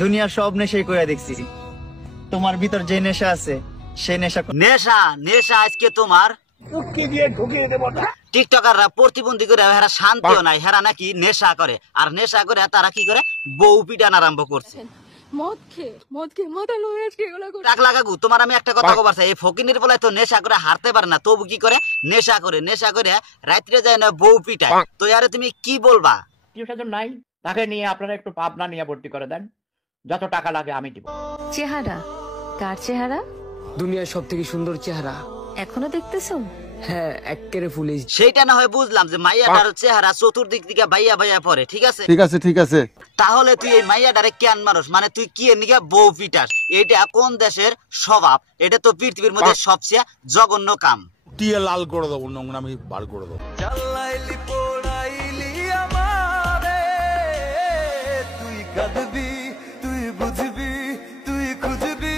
দুনিয়ার সব নেশাই করে দেখছি, তোমার ভিতর যে নেশা আছে সেই নেশা নেশা নেশা আজকে তোমার টিকটকাররা প্রতিবন্ধী করে হেরা শান্তিও নাই, হেরা নাকি নেশা করে, আর নেশা করে তারা কি করে বউ পিটান আরম্ভ করছে। টাক লাগাগু তোমার আমি একটা কথা কবার চাই, এই ফকিনির বলে তো নেশা করে হারতে পারে না, তবু কি করে নেশা করে, নেশা করে রাত্রে যায় না বউ পিটায়। তো আরে তুমি কি বলবা? নাই, তাকে নিয়ে আপনারা একটু পাবনা নিয়ে ভর্তি করে দেন, যত টাকা লাগে আমি দিব। চেহারা কার চেহারা? দুনিয়ার সব থেকে সুন্দর চেহারা। এখনো দেখতেছো? হ্যাঁ, এক্কেরে ফুলে। সেইটা না হয় বুঝলাম যে মাইয়াটার চেহারা চতুর্দিক থেকে বাইয়া বাইয়া পড়ে, ঠিক আছে ঠিক আছে। তাহলে তুই এই মাইয়াটারে কেন মারস? মানে তুই কি এর নিকে বউ পিটাস? এটা কোন দেশের স্বভাব? এটা তো পৃথিবীর মধ্যে সবচেয়ে জঘন্য কাম। টিয়া লাল করে দেবো, নোংরামি বার করে দেবো। তুই কাঁদবি, তুই বুঝবি, তুই খুঁজবি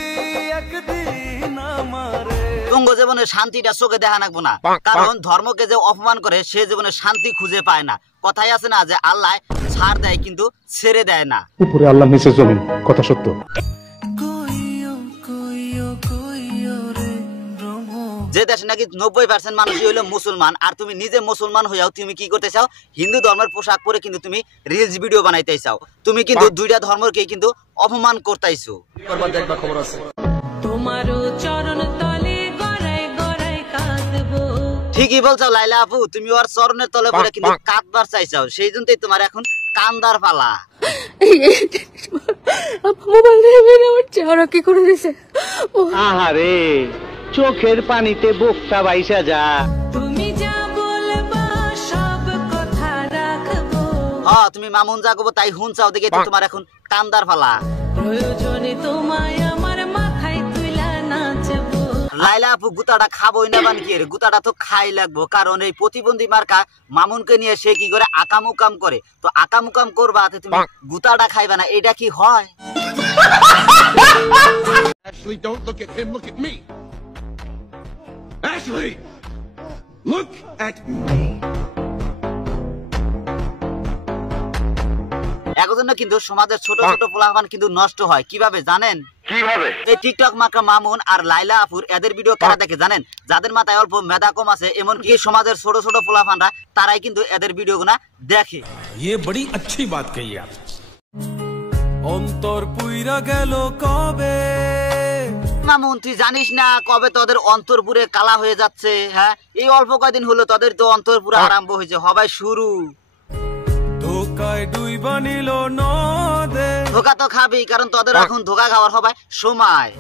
একদিন আমারে। তুঙ্গ জীবনের শান্তিটা চোখে দেখা নাকবো না, কারণ ধর্মকে যে অপমান করে সে জীবনে শান্তি খুঁজে পায় না। কথাই আছে না যে আল্লাহ ছাড় দেয় কিন্তু ছেড়ে দেয় না। উপরে আল্লাহ নিচে জমিন, কথা সত্য। যে দেশে নাকি 90% মানুষই হলো মুসলমান, আর তুমি নিজে মুসলমান হইয়াও তুমি কি করতে চাও? হিন্দু ধর্মের পোশাক পরে কিন্তু তুমি রিলস ভিডিও বানাইতে চাও। তুমি কিন্তু দুইটা ধর্মকে কিন্তু অপমান করতেইছো। ঠিকই বলছো লাইলা আপু, তুমি ওর চরণের তলে পড়ে কিন্তু কাঁদবার চাইছাও, সেই জন্যই তোমার এখন কান্দার পালা। চেহারা কি করে দিছে? আহারে, চোখের পানিতে বোকটা বাইসা যা। তুমি যা বলবা সব কথা রাখবো। হ্যাঁ, তুমি মামুন জাগবো তাই হুন চাও দেখে তো তোমার এখন কান্দার পালা। প্রয়োজনে তোমায় আমার মাথায় তুইলা নাচবো। লাইলা আপু গুতাটা খাবোই না বান কি রে? গুতাটা তো খাই লাগবো, কারণ এই প্রতিবন্ধী মার্কা মামুনকে নিয়ে সে কি করে আকামুকাম করে। তো আকামুকাম করবা তুমি গুতাটা খাইবা না, এটা কি হয়? Ashley, don't look at him, look at me. Ashley, look at me. একজন্য কিন্তু সমাজের ছোট ছোট পোলাপান কিন্তু নষ্ট হয়। কিভাবে জানেন? কিভাবে? এই টিকটক মার্কা মামুন আর লাইলা আপুর এদের ভিডিও কারা দেখে জানেন? যাদের মাথায় অল্প মেধা কম আছে, এমনকি সমাজের ছোট ছোট পোলাপানরা তারাই কিন্তু এদের ভিডিওগুলো দেখে। ये बड़ी अच्छी बात कही आप। অন্তর পুইরা গেল কবে? মামুন তুই জানিস না কবে তোদের অন্তরপুরে কালা হয়ে যাচ্ছে? হ্যাঁ, এই অল্প কয়দিন হলো তোদের তো অন্তরপুরে আরম্ভ হয়েছে, হবাই শুরু। ধোকায় ডুইবা নিল নদে। ধোকা তো খাবি, কারণ তোদের এখন ধোকা খাওয়ার হবাই সময়।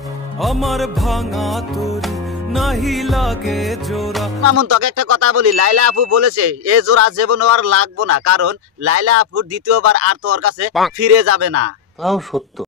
আমার ভাঙা তরি নাহি লাগে জোড়া। মামুন তোকে একটা কথা বলি, লাইলা আপু বলেছে এ জোড়া জীবনে আর লাগবো না, কারণ লাইলা আপুর দ্বিতীয়বার আর তোর কাছে ফিরে যাবে না। তাও সত্য।